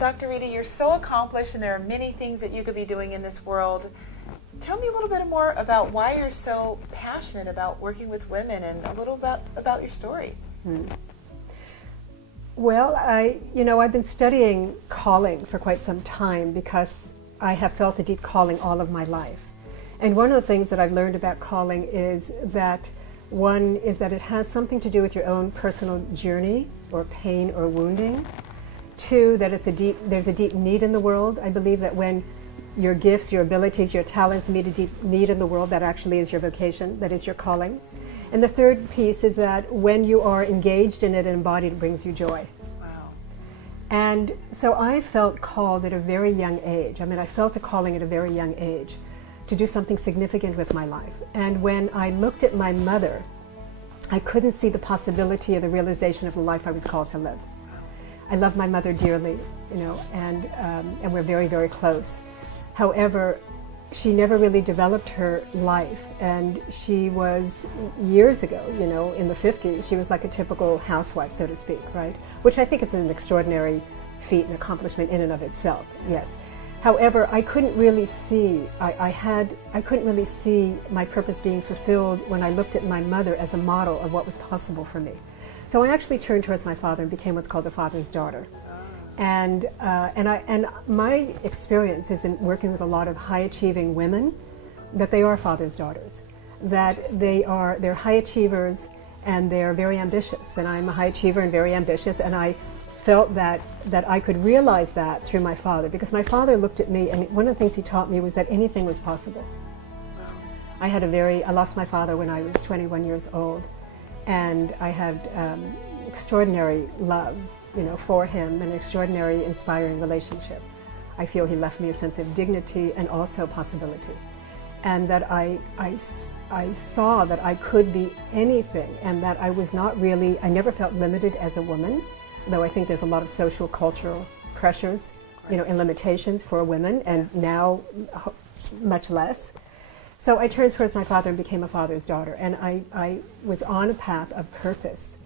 Dr. Rita, you're so accomplished and there are many things that you could be doing in this world. Tell me a little bit more about why you're so passionate about working with women and a little about your story. Well, I've been studying calling for quite some time because I have felt a deep calling all of my life. And one of the things that I've learned about calling is that one is that it has something to do with your own personal journey or pain or wounding. Two, that there's a deep need in the world. I believe that when your gifts, your abilities, your talents meet a deep need in the world, that actually is your vocation, that is your calling. And the third piece is that when you are engaged in it and embodied, it brings you joy. Wow. And so I felt called at a very young age. I felt a calling at a very young age to do something significant with my life. And when I looked at my mother, I couldn't see the possibility of the realization of the life I was called to live. I love my mother dearly, and we're very, very close. However, she never really developed her life, and she was, years ago, in the 50s, she was like a typical housewife, so to speak, right? Which I think is an extraordinary feat and accomplishment in and of itself, yes. However, I couldn't really see, I couldn't really see my purpose being fulfilled when I looked at my mother as a model of what was possible for me. So I actually turned towards my father and became what's called the father's daughter. And my experience is in working with a lot of high-achieving women, that they are fathers' daughters, that they're high achievers and they're very ambitious. And I'm a high achiever and very ambitious, and I felt that I could realize that through my father, because my father looked at me, and one of the things he taught me was that anything was possible. I lost my father when I was 21 years old, and I had extraordinary love for him, an extraordinary, inspiring relationship. I feel he left me a sense of dignity and also possibility. And that I saw that I could be anything, and that I was not really, I never felt limited as a woman, though I think there's a lot of social, cultural pressures, and limitations for women, and now much less. So I turned towards my father and became a father's daughter, and I was on a path of purpose,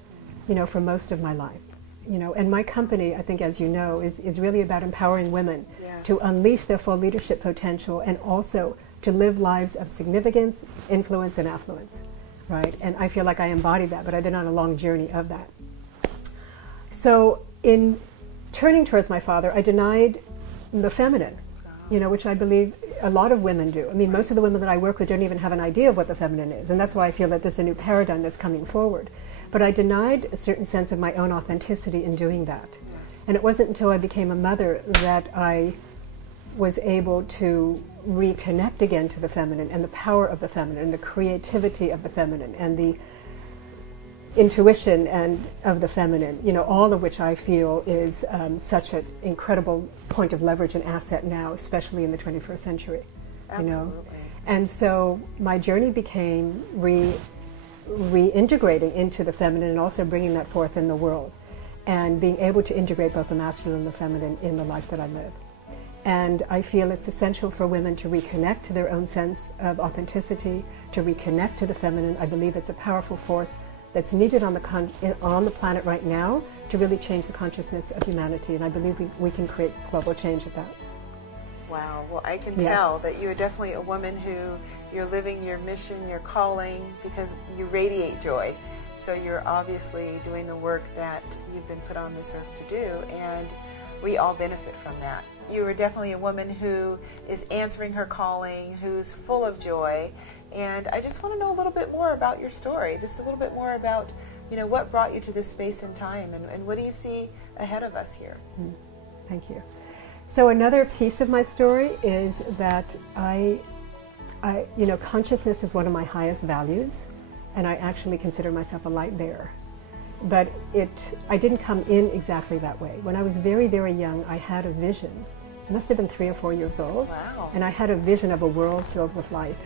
for most of my life. And my company, I think, as you know, is really about empowering women to unleash their full leadership potential and also to live lives of significance, influence, and affluence, right? And I feel like I embodied that, but I've been on a long journey of that. So in turning towards my father, I denied the feminine, which I believe a lot of women do. Most of the women that I work with don't even have an idea of what the feminine is, and that's why I feel that this is a new paradigm that's coming forward. But I denied a certain sense of my own authenticity in doing that. And it wasn't until I became a mother that I was able to reconnect again to the feminine and the power of the feminine and the creativity of the feminine and the intuition of the feminine, all of which I feel is such an incredible point of leverage and asset now, especially in the 21st century. Absolutely. And so my journey became reintegrating into the feminine and also bringing that forth in the world, and being able to integrate both the masculine and the feminine in the life that I live. And I feel it's essential for women to reconnect to their own sense of authenticity, to reconnect to the feminine. I believe it's a powerful force that's needed on the planet right now to really change the consciousness of humanity, and I believe we can create global change with that. Wow. Well, I can tell that you're definitely a woman who you're living your mission, your calling, because you radiate joy. So you're obviously doing the work that you've been put on this earth to do, and we all benefit from that. You are definitely a woman who is answering her calling, who's full of joy, and I just want to know a little bit more about your story, just a little bit more about, what brought you to this space and time, and what do you see ahead of us here? Thank you. So another piece of my story is that consciousness is one of my highest values, and I actually consider myself a light bearer. But I didn't come in exactly that way. When I was very, very young, I had a vision. I must have been 3 or 4 years old. Wow. And I had a vision of a world filled with light.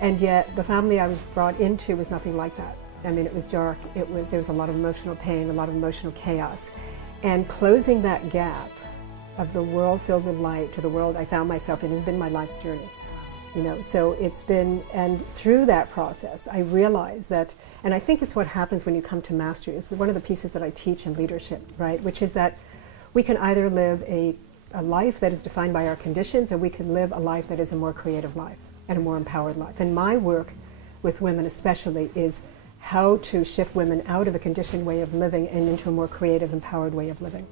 And yet the family I was brought into was nothing like that. It was dark. There was a lot of emotional pain, a lot of emotional chaos. And closing that gap of the world filled with light to the world I found myself in has been my life's journey. So it's been, and through that process, I realized that, and I think it's what happens when you come to mastery. This is one of the pieces that I teach in leadership, right? Which is that we can either live a life that is defined by our conditions, or we can live a life that is a more creative life and a more empowered life. And my work with women especially is how to shift women out of a conditioned way of living and into a more creative, empowered way of living.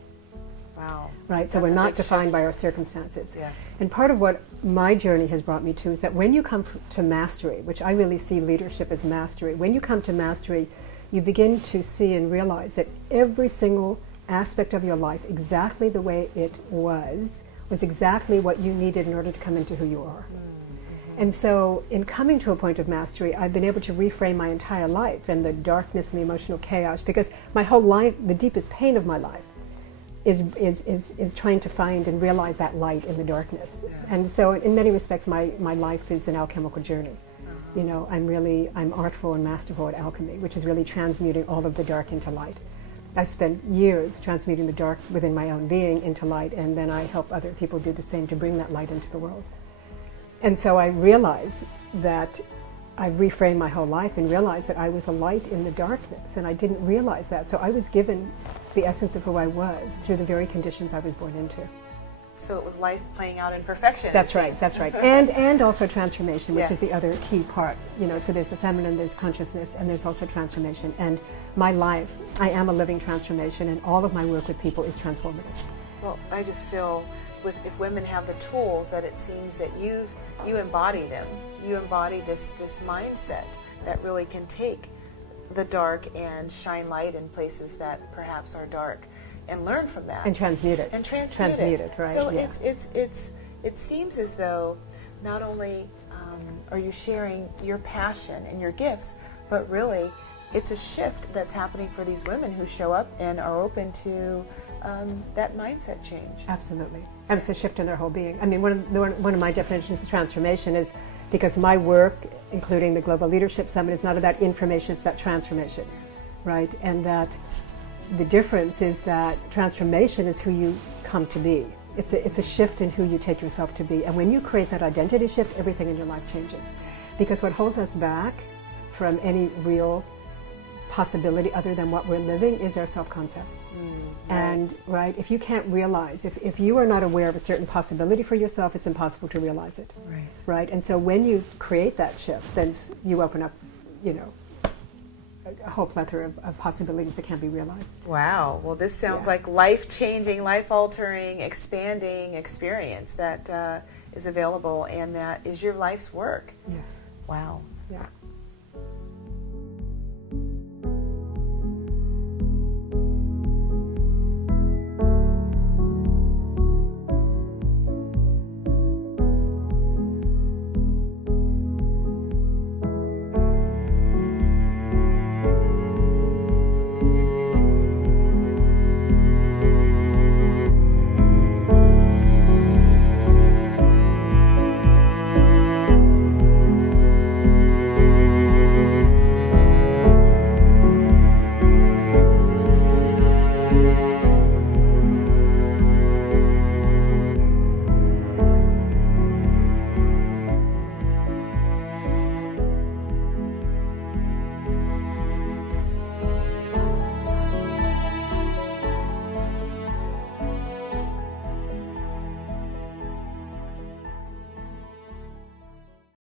Wow. Right, so we're not defined by our circumstances. Yes. And part of what my journey has brought me to is that when you come to mastery, which I really see leadership as mastery, when you come to mastery, you begin to see and realize that every single aspect of your life, exactly the way it was exactly what you needed in order to come into who you are. Mm-hmm. And so in coming to a point of mastery, I've been able to reframe my entire life and the darkness and the emotional chaos, because my whole life, the deepest pain of my life, is trying to find and realize that light in the darkness. Yes. And so in many respects my life is an alchemical journey. Uh-huh. You know, I'm artful and masterful at alchemy, which is really transmuting all of the dark into light. I spent years transmuting the dark within my own being into light, and then I help other people do the same to bring that light into the world. And so I realized that I reframed my whole life and realized that I was a light in the darkness, and I didn't realize that. So I was given the essence of who I was through the very conditions I was born into. So it was life playing out in perfection. That's right, that's right. And also transformation, which yes. is the other key part. You know, so there's the feminine, there's consciousness, and there's also transformation. And my life, I am a living transformation, and all of my work with people is transformative. Well, I just feel if women have the tools, that it seems that you embody them. You embody this mindset that really can take the dark and shine light in places that perhaps are dark, and learn from that and transmute it right. So yeah. it seems as though not only are you sharing your passion and your gifts, but really it's a shift that's happening for these women who show up and are open to that mindset change. Absolutely. And it's a shift in their whole being. I mean, one of my definitions of transformation is, because my work, including the Global Leadership Summit, is not about information, it's about transformation, right? And that the difference is that transformation is who you come to be. It's a shift in who you take yourself to be. And when you create that identity shift, everything in your life changes. Because what holds us back from any real possibility other than what we're living is our self-concept. And right, if you can't realize, if you are not aware of a certain possibility for yourself, it's impossible to realize it. Right. And so when you create that shift, then you open up, you know, a whole plethora of possibilities that can be realized. Wow. Well, this sounds like life-changing, life-altering, expanding experience that is available, and that is your life's work. Yes. Wow. Yeah.